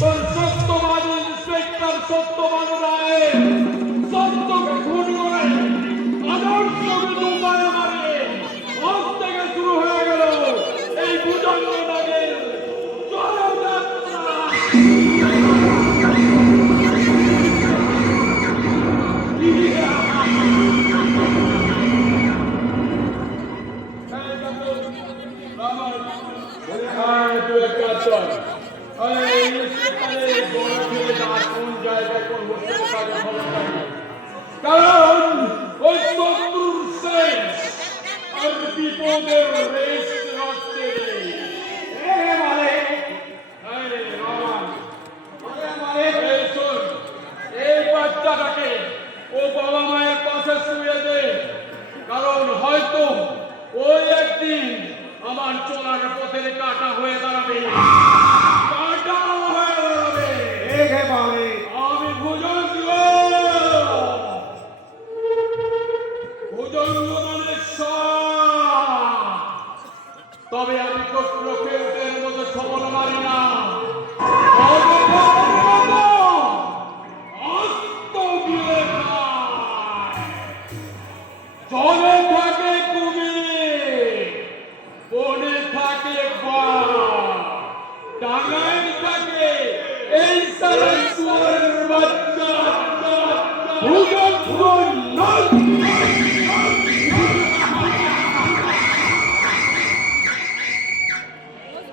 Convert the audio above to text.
তোর সত্যবান ইন্সপেক্টর সত্যবান রায় সত্যকে খুন করে আদর্শকে ডুবায় মারে আজ থেকে শুরু হয়ে গেল এই ভুজঙ্গ নগের জলযাত্রা। কারণ ওই শত্রুর শেষ আর বিপদের রেস রাখতে এই বাচ্চাটাকে ও বাবা মায়ের পাশে শুয়ে দে, কারণ হয়তো ওই একদিন আমার চলার পথের কাটা হয়ে দাঁড়াবে, কাটা হয়ে দাঁড়াবে। আমি ভুজঙ্গ, ভুজঙ্গ মানে সাপ। তবে আমি প্রকৃতির মতো সবল মারি না, জলে থাকে কুমির, বনে থাকে বাঘ, ডাঙায় থাকে এই সারা